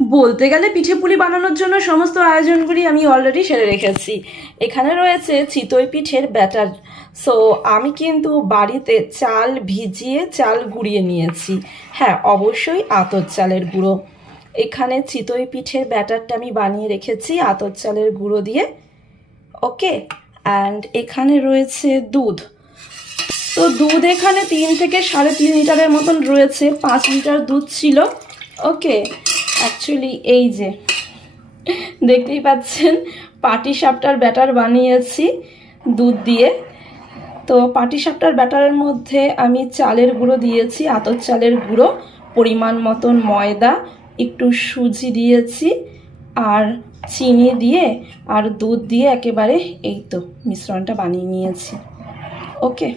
বলতে গেলে পিঠে পুলি বানানোর জন্য সমস্ত আয়োজনগুলি আমি অলরেডি সেরে রেখেছি। এখানে রয়েছে চিতই পিঠের ব্যাটার। সো আমি কিন্তু বাড়িতে চাল ভিজিয়ে চাল গুঁড়িয়ে নিয়েছি। হ্যাঁ অবশ্যই আতর চালের গুঁড়ো। এখানে চিতই পিঠের ব্যাটারটা আমি বানিয়ে রেখেছি আতর চালের গুঁড়ো দিয়ে। ওকে অ্যান্ড এখানে রয়েছে দুধ। তো দুধ এখানে তিন থেকে সাড়ে তিন লিটারের মতন রয়েছে। পাঁচ লিটার দুধ ছিল। ওকে অ্যাকচুয়ালি এই যে, দেখতেই পাচ্ছেন, পাটি সাপটার ব্যাটার বানিয়েছি দুধ দিয়ে। তো পাটি সাপটার ব্যাটারের মধ্যে আমি চালের গুঁড়ো দিয়েছি, আতর চালের গুঁড়ো, পরিমাণ মতন ময়দা, একটু সুজি দিয়েছি, আর চিনি দিয়ে, আর দুধ দিয়ে একেবারে এই তো মিশ্রণটা বানিয়ে নিয়েছি। ওকে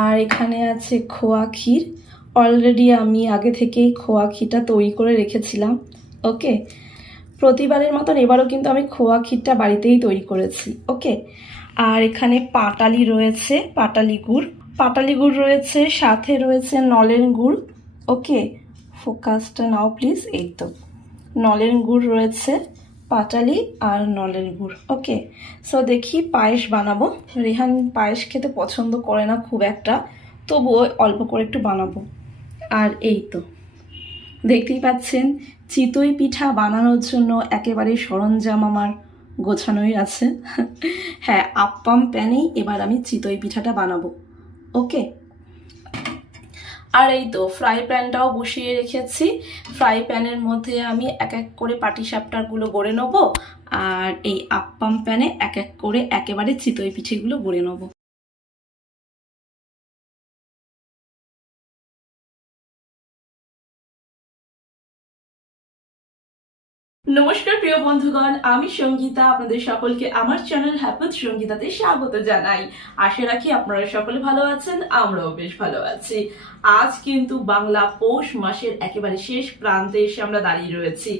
আর এখানে আছে খোয়া ক্ষীর। অলরেডি আমি আগে থেকেই খোয়া ক্ষীরটা তৈরি করে রেখেছিলাম, ওকে? প্রতিবারের মতন এবারও কিন্তু আমি খোয়া ক্ষীরটা বাড়িতেই তৈরি করেছি, ওকে? আর এখানে পাটালি রয়েছে, পাটালি গুড়। পাটালি গুড় রয়েছে, সাথে রয়েছে নলেন গুড়, ওকে? ফোকাসটা নাও প্লিজ, এই তো। নলেন গুড় রয়েছে, পাটালি আর নলেন গুড়, ওকে? সো দেখি পায়েস বানাবো। রেহান পায়েস খেতে পছন্দ করে না খুব একটা, তবুও অল্প করে একটু বানাবো। আর এই তো। দেখতেই পাচ্ছেন, চিতই পিঠা বানানোর জন্য একেবারে সরঞ্জাম আমার গোছানোই আছে। হ্যাঁ আপ্পাম প্যানেই এবার আমি চিতই পিঠাটা বানাবো। ওকে? আর এই তো, ফ্রাই প্যানটাও বসিয়ে রেখেছি। ফ্রাই প্যানের মধ্যে আমি এক এক করে পাটি সাপটারগুলো গড়ে নেব। আর এই আপ্পাম প্যানে এক এক করে একেবারে চিতই পিঠেগুলো গড়ে নেব। নমস্কার প্রিয় বন্ধুগণ, আমি সঙ্গীতা, আপনাদের সকলকে আমার চ্যানেল হ্যাপথ সঙ্গীতাতে স্বাগত জানাই। আশা রাখি আপনারা সকলে ভালো আছেন, আমরাও বেশ ভালো আছি। আজ কিন্তু বাংলা পৌষ মাসের একেবারে শেষ প্রান্তে এসে আমরা দাঁড়িয়ে রয়েছি।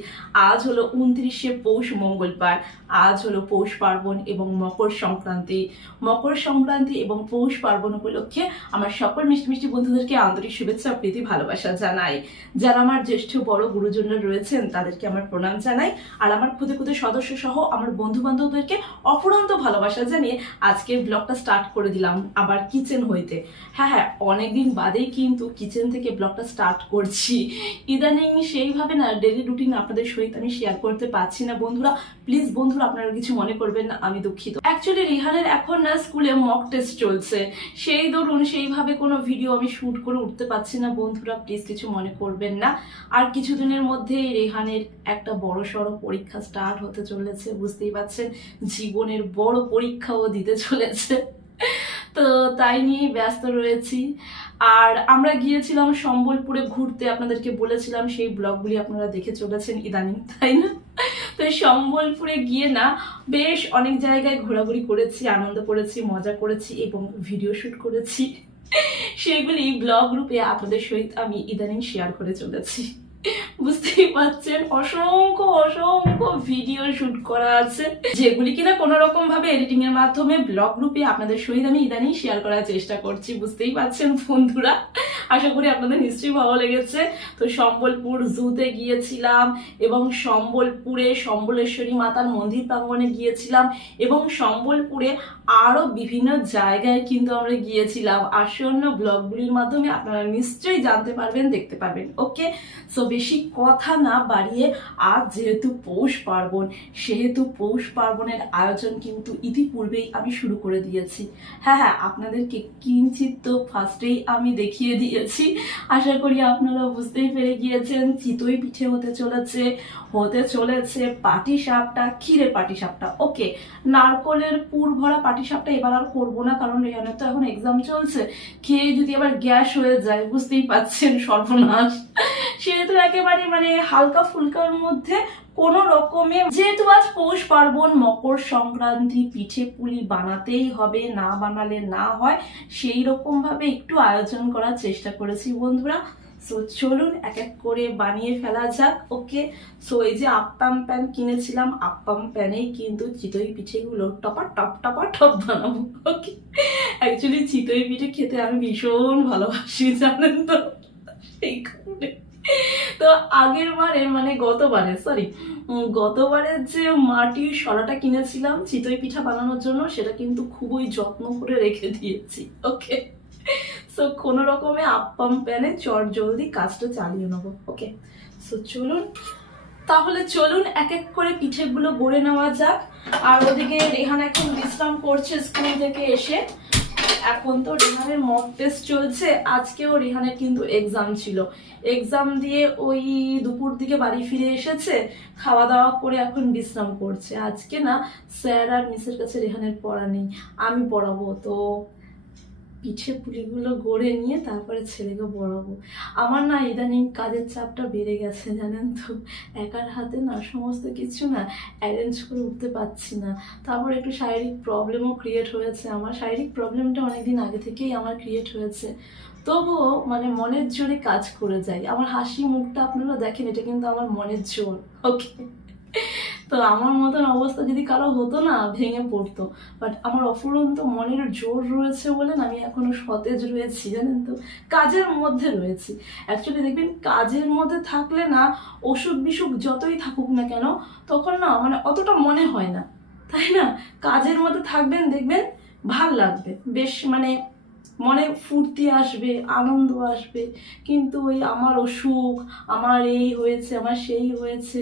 আজ হলো উনত্রিশে পৌষ মঙ্গলবার। আজ হলো পৌষ পার্বণ এবং মকর সংক্রান্তি। মকর সংক্রান্তি এবং পৌষ পার্বণ উপলক্ষে আমার সকল মিষ্টি মিষ্টি বন্ধুদেরকে আন্তরিক শুভেচ্ছা, প্রীতি, ভালোবাসা জানাই। যারা আমার জ্যেষ্ঠ বড় গুরুজনরা রয়েছেন, তাদেরকে আমার প্রণাম জানাই। আর আমার খুদে খুদে সদস্য সহ আমার বন্ধু বান্ধবদেরকে অফুরন্ত ভালোবাসা জানিয়ে আজকের ব্লগটা স্টার্ট করে দিলাম আবার কিচেন হইতে। হ্যাঁ হ্যাঁ অনেকদিন বাদেই কিন্তু কিচেন থেকে ব্লগটা স্টার্ট করছি। ইদানিং সেইভাবে না ডেলি রুটিন আপনাদের সহিত আমি শেয়ার করতে পারছি না। বন্ধুরা প্লিজ বন্ধুরা, আপনারা কিছু মনে করবেন না, আমি দুঃখিত। অ্যাকচুয়ালি রিহানের এখন না স্কুলে মক টেস্ট চলছে। সেই দরুন সেইভাবে কোনো ভিডিও আমি শুট করে উঠতে পারছি না। বন্ধুরা প্লিজ কিছু মনে করবেন না। আর কিছুদিনের মধ্যেই রেহানের একটা বড় সড়ো পরীক্ষা স্টার্ট হতে চলেছে, বুঝতেই পারছেন? জীবনের বড় পরীক্ষাও দিতে চলেছে। তো তাই নিয়েই ব্যস্ত রয়েছি। আর আমরা গিয়েছিলাম সম্বলপুরে ঘুরতে, আপনাদেরকে বলেছিলাম, সেই ব্লগগুলি আপনারা দেখে চলেছেন ইদানিং, তাই না? তো সম্বলপুরে গিয়ে না, বেশ অনেক জায়গায় ঘোরাঘুরি করেছি, আনন্দ করেছি, মজা করেছি এবং ভিডিও শুট করেছি। সেগুলি ব্লগ রূপে আপনাদের সহিত আমি ইদানিং শেয়ার করে চলেছি। বুঝতেই পারছেন। অসংখ্য অসংখ্য ভিডিও শুট করা আছে, যেগুলি কিনা কোনো রকম ভাবে এডিটিং এর মাধ্যমে ব্লগ রূপে আপনাদের সহিত আমি ইদানিং শেয়ার করার চেষ্টা করছি, বুঝতেই পারছেন বন্ধুরা। আশা করি আপনাদের নিশ্চয়ই ভালো লেগেছে। তো সম্বলপুর জুতে গিয়েছিলাম এবং সম্বলপুরে সম্বলেশ্বরী মাতার মন্দির প্রাঙ্গণে গিয়েছিলাম এবং সম্বলপুরে আরও বিভিন্ন জায়গায় কিন্তু আমরা গিয়েছিলাম। আসন্ন ব্লগগুলির মাধ্যমে আপনারা নিশ্চয়ই জানতে পারবেন, দেখতে পারবেন। ওকে সো বেশি কথা না বাড়িয়ে আজ যেহেতু পৌষ পার্বণ, সেহেতু পৌষ পার্বণের আয়োজন কিন্তু ইতিপূর্বেই আমি শুরু করে দিয়েছি। হ্যাঁ হ্যাঁ আপনাদেরকে কিঞ্চিত তো ফার্স্টেই আমি দেখিয়ে দিয়েছি। আশা করি আপনারা বুঝতেই পেরে গিয়েছেন, চিতই পিঠে হতে চলেছে হতে চলেছে পাটি সাপটা ক্ষীরের পাটি সাপটা ওকে, নারকলের পুর ভরা পাটি সাপটা এবার আর করব না, কারণ রেহানের তো এখন এক্সাম চলছে। খেয়ে যদি আবার গ্যাস হয়ে যায়, বুঝতেই পাচ্ছেন সর্বনাশ। সেহেতু একেবারে মানে হালকা ফুলকার মধ্যে কোন রকমে যেহেতু আজ পৌষ পার্বণ, মকর সংক্রান্তি, পিঠে পুলি বানাতেই হবে, না বানালে না হয়, সেই রকম ভাবে একটু আয়োজন করার চেষ্টা করেছি বন্ধুরা। সো চলুন এক এক করে বানিয়ে ফেলা যাক ওকে সো এই যে আপ্পাম প্যান কিনেছিলাম, আপ্পাম প্যানেই কিন্তু চিতই পিঠেগুলো টপা টপ টপা টপ বানাবো ওকে অ্যাকচুয়ালি চিতই পিঠে খেতে আমি ভীষণ ভালোবাসি, জানেন তো? সেই কারণে। আগের বারে মানে গতবারে সরি গতবারের যে মাটির সরাটা কিনেছিলাম চিতই পিঠা বানানোর জন্য, সেটা কিন্তু খুবই যত্ন করে রেখে দিয়েছি ওকে সো কোনো রকমে আপ্পাম প্যানে চট জলদি কাজটা চালিয়ে নেব ওকে সো চলুন, তাহলে চলুন এক এক করে পিঠেগুলো গড়ে নেওয়া যাক। আর ওদিকে রেহান এখন বিশ্রাম করছে স্কুল থেকে এসে। এখন তো রিহানের মক টেস্ট চলছে, আজকেও রিহানের কিন্তু এক্সাম ছিল। এক্সাম দিয়ে ওই দুপুর দিকে বাড়ি ফিরে এসেছে, খাওয়া দাওয়া করে এখন বিশ্রাম করছে। আজকে না স্যার আর মিসের কাছে রেহানের পড়া নেই, আমি পড়াবো, তো পিঠে পুলিগুলো গড়ে নিয়ে তারপরে ছেলেকে পড়াবো। আমার না ইদানিং কাজের চাপটা বেড়ে গেছে, জানেন তো? একার হাতে না সমস্ত কিছু না অ্যারেঞ্জ করে উঠতে পারছি না। তারপর একটু শারীরিক প্রবলেমও ক্রিয়েট হয়েছে। আমার শারীরিক প্রবলেমটা অনেকদিন আগে থেকেই আমার ক্রিয়েট হয়েছে। তবুও মানে মনের জোরে কাজ করে যাই। আমার হাসি মুখটা আপনারা দেখেন, এটা কিন্তু আমার মনের জোর। ওকে তো আমার মতন অবস্থা যদি কারও হতো না, ভেঙে পড়তো। বাট আমার অফুরন্ত মনের জোর রয়েছে বলে না আমি এখনও সতেজ রয়েছি, জানেন তো? কাজের মধ্যে রয়েছি। অ্যাকচুয়ালি দেখবেন, কাজের মধ্যে থাকলে না, অসুখ বিসুখ যতই থাকুক না কেন, তখন না মানে অতটা মনে হয় না। তাই না? কাজের মধ্যে থাকবেন, দেখবেন ভালো লাগবে। বেশ মানে মনে ফুর্তি আসবে, আনন্দ আসবে। কিন্তু ওই আমার অসুখ, আমার এই হয়েছে, আমার সেই হয়েছে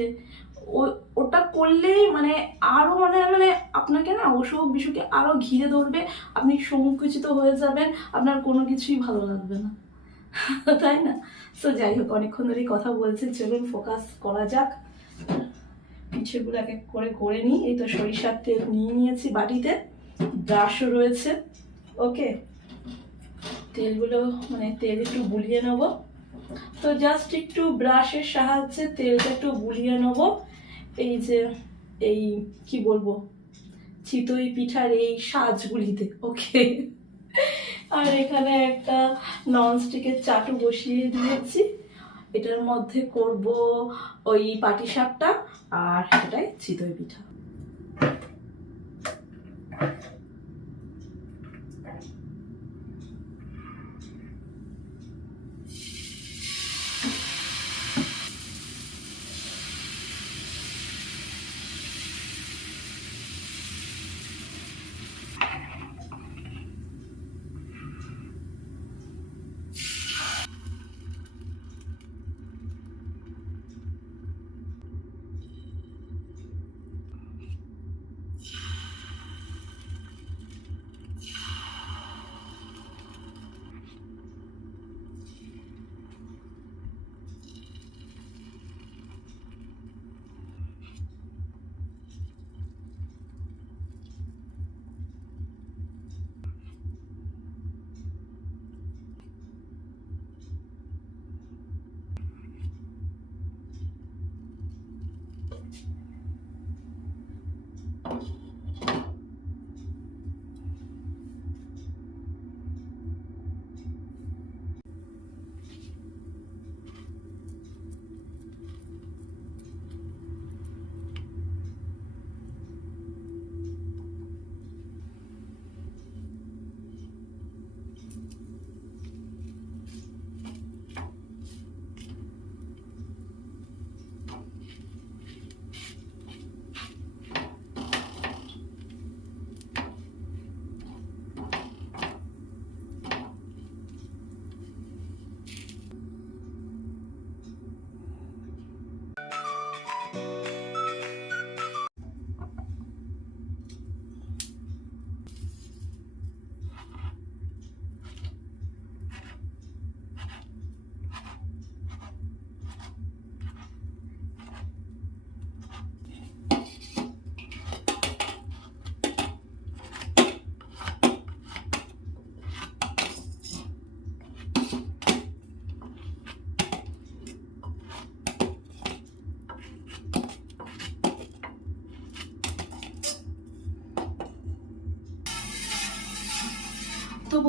ওটা করলেই মানে আরও মানে মানে আপনাকে না অসুখ বিসুখে আরও ঘিরে ধরবে, আপনি সংকুচিত হয়ে যাবেন, আপনার কোনো কিছুই ভালো লাগবে না। তাই না? তো যাই হোক, অনেকক্ষণ ধরেই কথা বলছি চলুন ফোকাস করা যাক। পিঠেগুলো এক এক করে করে নিই। এই তো সরিষার তেল নিয়ে নিয়েছি বাটিতে। ব্রাশও রয়েছে। ওকে তেলগুলো মানে তেল একটু বুলিয়ে নেব। তো জাস্ট একটু ব্রাশের সাহায্যে তেলটা একটু বুলিয়ে নেব। এই যে, এই, কি বলব, চিতই পিঠার এই সাজগুলিতে ওকে আর এখানে একটা ননস্টিকের চাটু বসিয়ে দিয়েছি। এটার মধ্যে করব ওই পাটি শাকটা আর সেটাই চিতই পিঠা।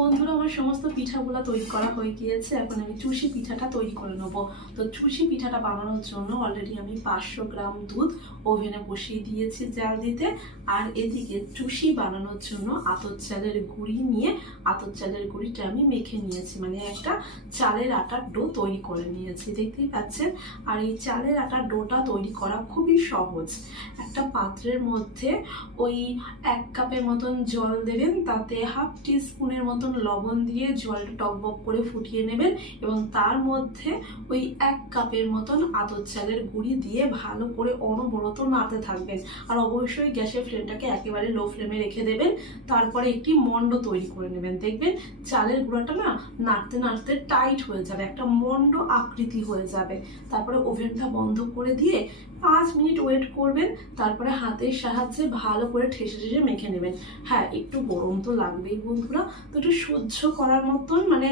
বন্ধুরা, আমার সমস্ত পিঠাগুলো তৈরি করা হয়ে গিয়েছে। এখন আমি চুষি পিঠাটা তৈরি করে নেব। তো চুষি পিঠাটা বানানোর জন্য অলরেডি আমি পাঁচশো গ্রাম দুধ ওভেনে বসিয়ে দিয়েছি জাল দিতে। আর এদিকে চুষি বানানোর জন্য আতর চালের গুঁড়ি নিয়ে আতর চালের গুঁড়িটা আমি মেখে নিয়েছি। মানে একটা চালের আটার ডো তৈরি করে নিয়েছি, দেখতেই পাচ্ছেন? আর এই চালের আটার ডোটা তৈরি করা খুবই সহজ। একটা পাত্রের মধ্যে ওই এক কাপের মতন জল দেবেন, তাতে হাফ টি স্পুনের মতন লবণ দিয়ে জলটা টকবক করে ফুটিয়ে নেবেন এবং তার মধ্যে ওই এক কাপের মতন আতর চালের গুঁড়ি দিয়ে ভালো করে অনবরত নাড়তে থাকবেন। আর অবশ্যই গ্যাসের ফ্লেমটাকে একেবারে লো ফ্লেমে রেখে দেবেন। তারপরে একটি মন্ড তৈরি করে নেবেন। দেখবেন চালের গুঁড়াটা না নাড়তে নাড়তে টাইট হয়ে যাবে, একটা মন্ড আকৃতি হয়ে যাবে। তারপরে ওভেনটা বন্ধ করে দিয়ে পাঁচ মিনিট ওয়েট করবেন, তারপরে হাতের সাহায্যে ভালো করে ঠেসে ঠেসে মেখে নেবেন। হ্যাঁ একটু গরম তো লাগবেই বন্ধুরা, তো একটু সহ্য করার মতন মানে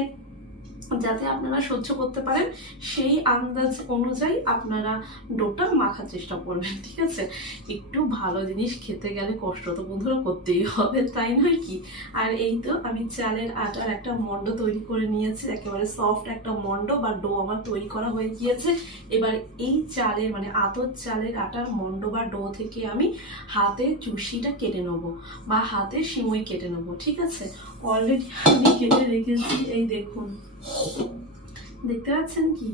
যাতে আপনারা সহ্য করতে পারেন, সেই আন্দাজ অনুযায়ী আপনারা ডোটা মাখার চেষ্টা করবেন, ঠিক আছে? একটু ভালো জিনিস খেতে গেলে কষ্ট তো বন্ধুরা করতেই হবে, তাই নয় কি? আর এই তো আমি চালের আটার একটা মন্ড তৈরি করে নিয়েছি, একেবারে সফট একটা মন্ড বা ডো আমার তৈরি করা হয়ে গিয়েছে। এবার এই চালের মানে আতর চালের আটার মন্ড বা ডো থেকে আমি হাতে চুষিটা কেটে নেব বা হাতে সিমই কেটে নেব, ঠিক আছে? অলরেডি আমি কেটে রেখেছি এই দেখুন। দেখতে পাচ্ছেন কি?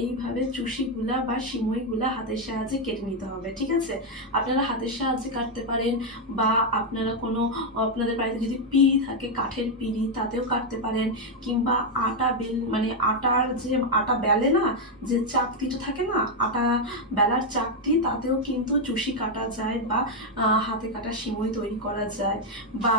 এইভাবে চুষিগুলা বা সিমইগুলা হাতের সাহায্যে কেটে নিতে হবে, ঠিক আছে? আপনারা হাতের সাহায্যে কাটতে পারেন বা আপনারা কোনো, আপনাদের বাড়িতে যদি পিড়ি থাকে, কাঠের পিড়ি, তাতেও কাটতে পারেন কিংবা আটা বেল মানে আটার যে, আটা বেলে না, যে চাকতিটা থাকে না, আটা বেলার চাকতি, তাতেও কিন্তু চুষি কাটা যায় বা হাতে কাটা সিমই তৈরি করা যায় বা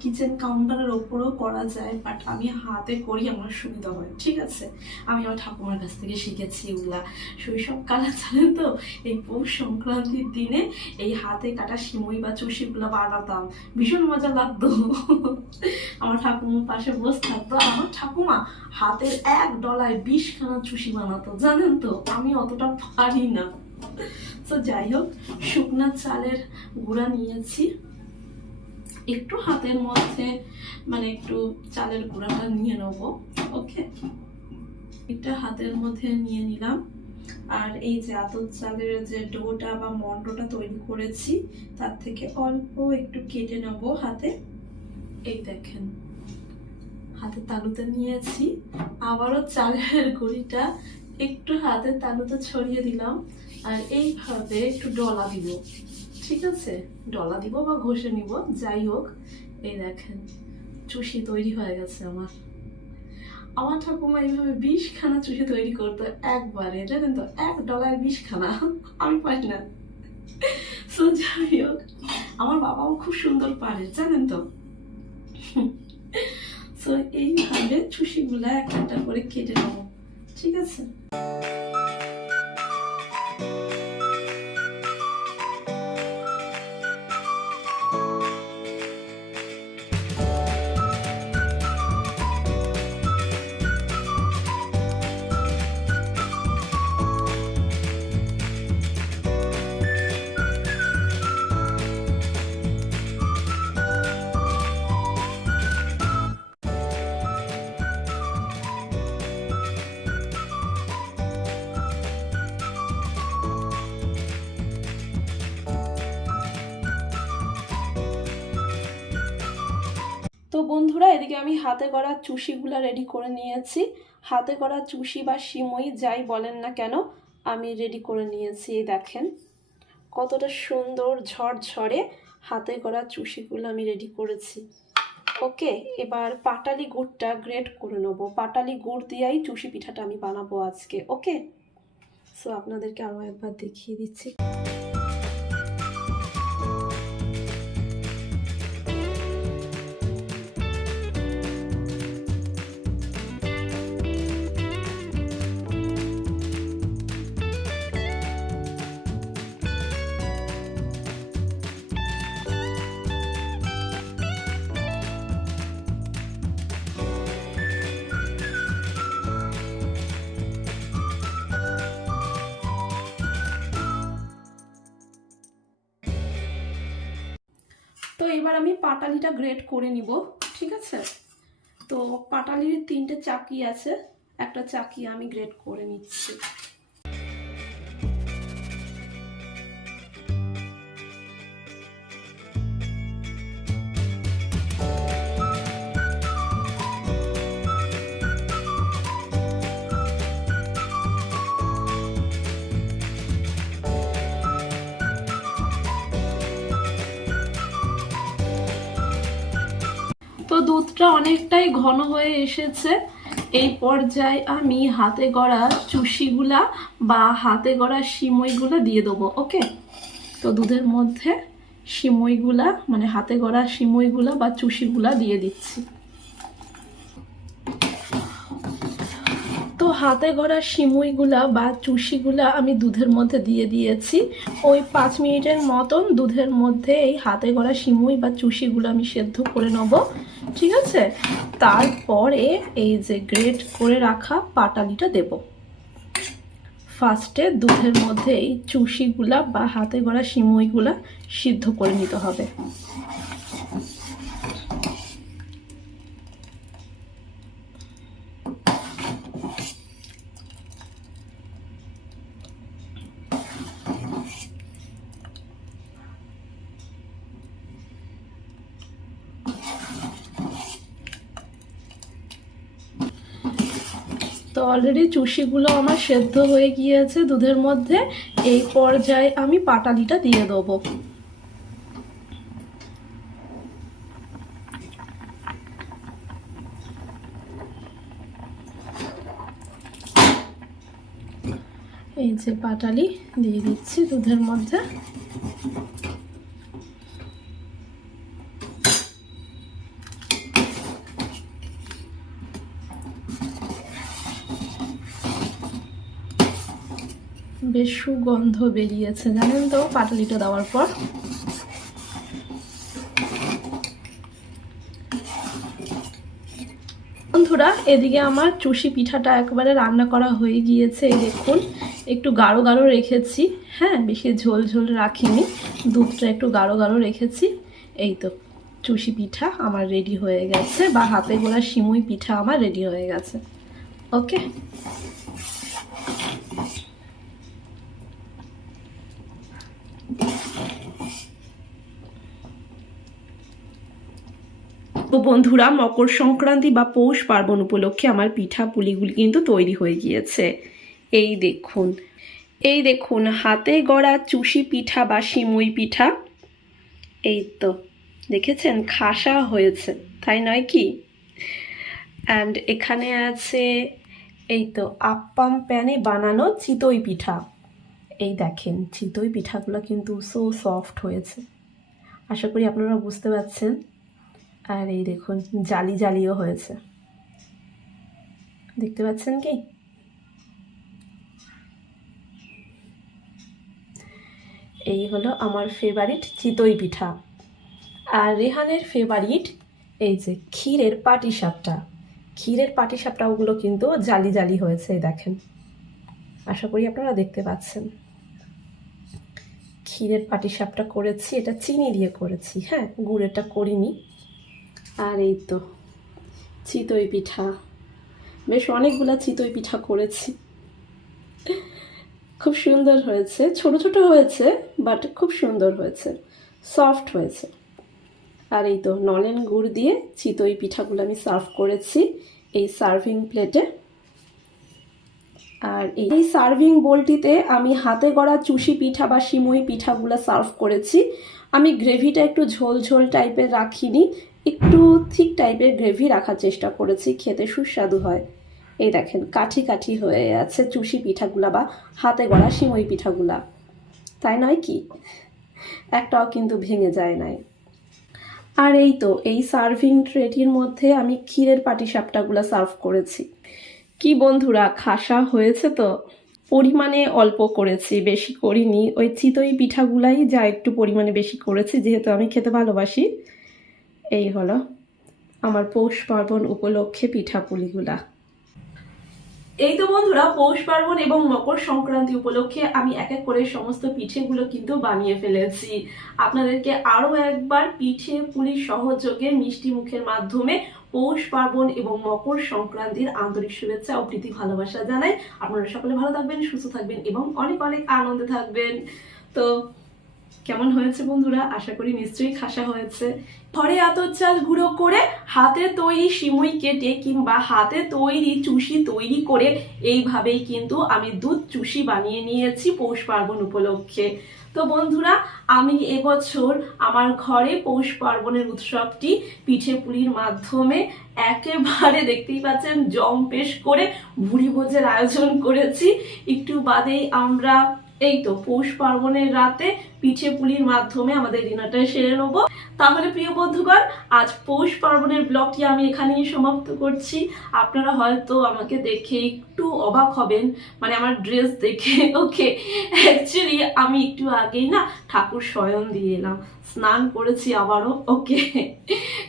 কিচেন কাউন্টারের ওপরেও করা যায় বাট আমি হাতে করি, আমার সুবিধা হয়, ঠিক আছে? আমি আমার ঠাকুমার কাছ থেকে শিখেছি এগুলা শৈশবকালে জানেন তো, এই পৌষ সংক্রান্তির দিনে এই হাতে কাটা সিমই বা চুষিগুলো বানাতাম। ভীষণ মজা লাগতো। আমার ঠাকুমার পাশে বসে থাকতো। আমার ঠাকুমা হাতের এক ডলায় বিশখানা চুষি বানাতো, জানেন তো? আমি অতটা পারি না। তো যাই হোক, শুকনা চালের গুঁড়া নিয়েছি। একটু হাতের মধ্যে মানে একটু চালের গুঁড়াটা নিয়ে নেব। ওকে? এটা হাতের মধ্যে নিয়ে নিলাম। আর এই যে আতর চালের যে ডোটা বা মন্ডটা তৈরি করেছি, তার থেকে অল্প একটু কেটে নেব হাতে। এই দেখেন, হাতে তালুতে নিয়েছি। আবারও চালের গুঁড়িটা একটু হাতে তালুতে ছড়িয়ে দিলাম। আর এইভাবে একটু ডলা দিব। ঠিক আছে? ডলা দিব বা ঘষে নিব, যাই হোক। এই দেখেন, চুষি তৈরি হয়ে গেছে আমার। আমার ঠাকুমা এইভাবে বিশ খানা চুষি তৈরি করতো একবারে জানেন তো এক ডলার বিশ খানা আমি পারি না। So, যাই হোক আমার বাবাও খুব সুন্দর পারে জানেন তো? তো এইভাবে চুষিগুলা একটা করে কেটে নেব ঠিক আছে? তো বন্ধুরা, এদিকে আমি হাতে করা চুষিগুলা রেডি করে নিয়েছি। হাতে করা চুষি বা সিমই যাই বলেন না কেন, আমি রেডি করে নিয়েছি দেখেন। কতটা সুন্দর ঝরঝরে হাতে করা চুষিগুলো আমি রেডি করেছি। ওকে, এবার পাটালি গুড়টা গ্রেট করে নেব। পাটালি গুড় দিয়েই চুষি পিঠাটা আমি বানাবো আজকে, ওকে? সো আপনাদেরকে আরও একবার দেখিয়ে দিচ্ছি। তো এবার আমি পাটালিটা গ্রেট করে নিব, ঠিক আছে? তো পাটালির তিনটে চাকি আছে, একটা চাকি আমি গ্রেড করে নিচ্ছি। দুধটা অনেকটাই ঘন হয়ে এসেছে। এই পর্যায়ে আমি হাতে গড়া চুষিগুলা বা হাতে গড়া সিমইগুলা দিয়ে দেবো, ওকে? তো দুধের মধ্যে সিমইগুলা মানে হাতে গড়া সিমইগুলা বা চুষিগুলা দিয়ে দিচ্ছি। হাতে গড়া সিমুইগুলা বা চুষিগুলা আমি দুধের মধ্যে দিয়ে দিয়েছি। ওই পাঁচ মিনিটের মতন দুধের মধ্যে এই হাতে গড়া সিমুই বা চুষিগুলো আমি সেদ্ধ করে নেব, ঠিক আছে? তারপরে এই যে গ্রেট করে রাখা পাটালিটা দেব। ফার্স্টে দুধের মধ্যে এই চুষিগুলা বা হাতে গড়া সিমুইগুলা সিদ্ধ করে নিতে হবে। অলরেডি চুষিগুলো আমার সেদ্ধ হয়ে গিয়েছে দুধের মধ্যে। এই পর্যায়ে আমি পাটালিটা দিয়ে দেবো। এই যে পাটালি দিয়ে দিচ্ছি দুধের মধ্যে। বেশ সুগন্ধ বেরিয়েছে, জানেন তো, পাটালিটা দেওয়ার পর। বন্ধুরা, এদিকে আমার চুষি পিঠাটা একবারে রান্না করা হয়ে গিয়েছে দেখুন, একটু গাঢ় গাঢ় রেখেছি হ্যাঁ বেশি ঝোল ঝোল রাখিনি, দুধটা একটু গাঢ় গাঢ় রেখেছি, এই তো, চুষি পিঠা আমার রেডি হয়ে গেছে, বা হাতে গোলা সিমুই পিঠা আমার রেডি হয়ে গেছে ওকে তো বন্ধুরা, মকর সংক্রান্তি বা পৌষ পার্বণ উপলক্ষে আমার পিঠা পুলিগুলি কিন্তু তৈরি হয়ে গিয়েছে। এই দেখুন এই দেখুন, হাতে গড়া চুষি পিঠা বা সিমুই পিঠা। এই তো, দেখেছেন? খাসা হয়েছে, তাই নয় কি? অ্যান্ড এখানে আছে, এই তো, আপ্পাম প্যানে বানানো চিতই পিঠা। এই দেখেন, চিতই পিঠাগুলো কিন্তু সো সফট হয়েছে। আশা করি আপনারা বুঝতে পারছেন। আর এই দেখুন, জালি জালিও হয়েছে। দেখতে পাচ্ছেন কি? এই হলো আমার ফেভারিট চিতই পিঠা। আর রেহানের ফেভারিট এই যে ক্ষীরের পাটিসাপটা। ক্ষীরের পাটিসাপটা ওগুলো কিন্তু জালি জালি হয়েছে দেখেন। আশা করি আপনারা দেখতে পাচ্ছেন। ক্ষীরের পাটিসাপটা করেছি, এটা চিনি দিয়ে করেছি। হ্যাঁ গুড়েরটা করিনি। আর এই তো, চিতই পিঠা। বেশ অনেকগুলো চিতই পিঠা করেছি। খুব সুন্দর হয়েছে। ছোট ছোট হয়েছে, বাট খুব সুন্দর হয়েছে। সফট হয়েছে। আর এই তো, নলেন গুড় দিয়ে চিতই পিঠাগুলো আমি সার্ভ করেছি এই সার্ভিং প্লেটে। আর এই সার্ভিং বোলটিতে আমি হাতে গড়া চুষি পিঠা বা সিমুই পিঠাগুলো সার্ভ করেছি। আমি গ্রেভিটা একটু ঝোল ঝোল টাইপের রাখিনি, একটু থিক টাইপের গ্রেভি রাখার চেষ্টা করেছি, খেতে সুস্বাদু হয়। এই দেখেন, কাঠি কাঠি হয়ে আছে চুষি পিঠাগুলা বা হাতে গড়া সিমই পিঠাগুলা। তাই নয় কি? একটাও কিন্তু ভেঙে যায় নাই। আর এই তো, এই সার্ভিং ট্রেটির মধ্যে আমি ক্ষীরের পাটিসাপটাগুলো সার্ভ করেছি। কি বন্ধুরা, খাসা হয়েছে তো? পরিমাণে অল্প করেছি, বেশি করিনি। ওই চিতই পিঠাগুলাই যা একটু পরিমাণে বেশি করেছি, যেহেতু আমি খেতে ভালোবাসি। এই হলো আমার পৌষ পার্বণ উপলক্ষে পিঠাপুলিগুলা। এই তো বন্ধুরা, পৌষ পার্বণ এবং মকর সংক্রান্তি উপলক্ষে আমি এক এক করে সমস্ত পিঠেগুলো কিন্তু বানিয়ে ফেলেছি। আপনাদেরকে আরও একবার পিঠে পুলি সহযোগে মিষ্টি মুখের মাধ্যমে পৌষ পার্বণ এবং মকর সংক্রান্তির আন্তরিক শুভেচ্ছা ও প্রীতি ভালোবাসা জানাই। আপনারা সকলে ভালো থাকবেন, সুস্থ থাকবেন এবং অনেক অনেক আনন্দে থাকবেন। তো কেমন হয়েছে বন্ধুরা? আশা করি নিশ্চয়ই খাসা হয়েছে। ঘরে আতর চাল গুঁড়ো করে হাতে তৈরি সিমুই কেটে কিংবা হাতে তৈরি চুষি তৈরি করে এইভাবেই কিন্তু আমি দুধ চুষি বানিয়ে নিয়েছি পৌষ পার্বণ উপলক্ষে। তো বন্ধুরা, আমি এবছর আমার ঘরে পৌষ পার্বণের উৎসবটি পিঠে পুলির মাধ্যমে একেবারে দেখতেই পাচ্ছেন জম্পেশ করে ভুড়ি ভোজের আয়োজন করেছি। একটু বাদেই আমরা এই তো পৌষ পার্বণের রাতে পিঠে পুলির মাধ্যমে আমাদের ডিনারটা সেরে নেব। তাহলে প্রিয় বন্ধুগণ, আজ পৌষ পার্বণের ব্লগটি আমি এখানেই সমাপ্ত করছি। আপনারা হয়তো আমাকে দেখে একটু অবাক হবেন মানে আমার ড্রেস দেখে ওকে অ্যাকচুয়ালি আমি একটু আগেই না ঠাকুর শয়ন দিয়ে এলাম। স্নান করেছি আবারও, ওকে।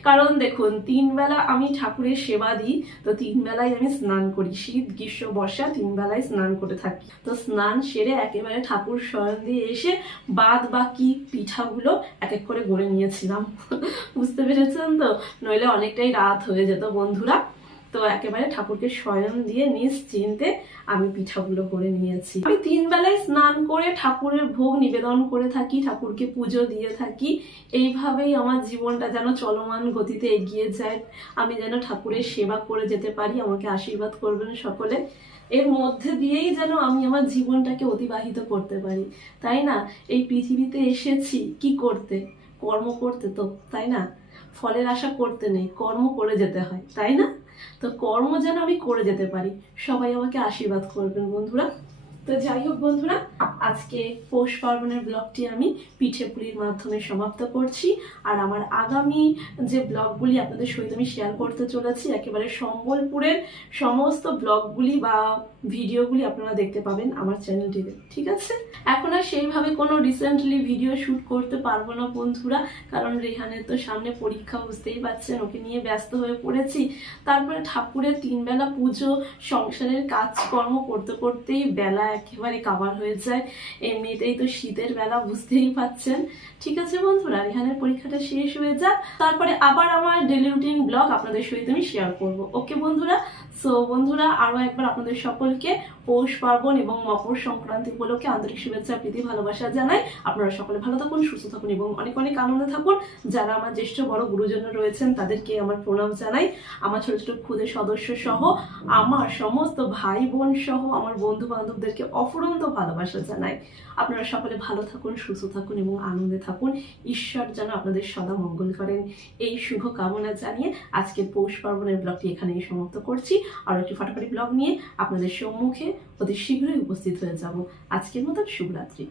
কারণ দেখুন তিন বেলা আমি ঠাকুরের সেবা দিই, তো তিন বেলায় আমি স্নান করি। শীত, গ্রীষ্ম, বর্ষা তিন বেলায় স্নান করে থাকি। তো স্নান সেরে একেবারে ঠাকুর শয়ন দিয়ে এসে বাদ বাকি পিঠাগুলো এক এক করে গড়ে নিয়েছিলাম। বুঝতে পেরেছেন তো? নইলে অনেকটাই রাত হয়ে যেত বন্ধুরা। তো একেবারে ঠাকুরকে শয়ন দিয়ে নিশ্চিন্তে আমি পিঠাগুলো করে নিয়েছি। আমি তিন বেলায় স্নান করে ঠাকুরের ভোগ নিবেদন করে থাকি, ঠাকুরকে পুজো দিয়ে থাকি। এইভাবেই আমার জীবনটা যেন চলমান গতিতে এগিয়ে যায়। আমি যেন ঠাকুরের সেবা করে যেতে পারি, আমাকে আশীর্বাদ করবেন সকলে। এর মধ্যে দিয়েই যেন আমি আমার জীবনটাকে অতিবাহিত করতে পারি। তাই না? এই পৃথিবীতে এসেছি কি করতে? কর্ম করতে তো, তাই না? ফলের আশা করতে নেই, কর্ম করে যেতে হয়, তাই না? তো কর্ম যেন আমি করে যেতে পারি। সবাই আমাকে আশীর্বাদ করবেন বন্ধুরা। তো যাই হোক বন্ধুরা, আজকে পৌষ পার্বণের ব্লগটি আমি পিঠে পুলির মাধ্যমে সমাপ্ত করছি। আর আমার আগামী যে ব্লগগুলি আপনাদের সহিত আমি শেয়ার করতে চলেছি, একেবারে সম্বলপুরের সমস্ত ব্লগগুলি বা ভিডিওগুলি আপনারা দেখতে পাবেন আমার চ্যানেলটিতে, ঠিক আছে? এখন আর সেইভাবে কোনো রিসেন্টলি ভিডিও শ্যুট করতে পারব না বন্ধুরা, কারণ রেহানের তো সামনে পরীক্ষা বুঝতেই পারছেন, ওকে নিয়ে ব্যস্ত হয়ে পড়েছি। তারপরে ঠাকুরের তিনবেলা পুজো, সংসারের কাজকর্ম করতে করতেই বেলা একেবারে কাবার হয়ে যায়। এমনিতেই তো শীতের বেলা বুঝতেই পাচ্ছেন ঠিক আছে বন্ধুরা, রেহানের পরীক্ষাটা শেষ হয়ে যাক। তারপরে আবার আমার ডেলি রুটিন ব্লগ আপনাদের সহিত আমি শেয়ার করব। ওকে বন্ধুরা সো বন্ধুরা আরও একবার আপনাদের সকলকে পৌষ পার্বণ এবং মকর সংক্রান্তি উপলক্ষে আন্তরিক শুভেচ্ছা, প্রীতি, ভালোবাসা জানাই। আপনারা সকলে ভালো থাকুন, সুস্থ থাকুন এবং অনেক অনেক আনন্দে থাকুন। যারা আমার জ্যেষ্ঠ বড় গুরুজন রয়েছেন, তাদেরকে আমার প্রণাম জানাই। আমার ছোট ছোট ক্ষুদে সদস্য সহ আমার সমস্ত ভাই বোন সহ আমার বন্ধু বান্ধবদেরকে অফুরন্ত ভালোবাসা জানাই। আপনারা সকলে ভালো থাকুন, সুস্থ থাকুন এবং আনন্দে থাকুন। ঈশ্বর যেন আপনাদের সদা মঙ্গল করেন। এই শুভ কামনা জানিয়ে আজকের পৌষ পার্বণের ব্লগটি এখানেই সমাপ্ত করছি। আর একটি ফাটাফাটি ব্লগ নিয়ে আপনাদের সম্মুখে অতি শীঘ্রই উপস্থিত হয়ে যাব। আজকের মতন শুভরাত্রি।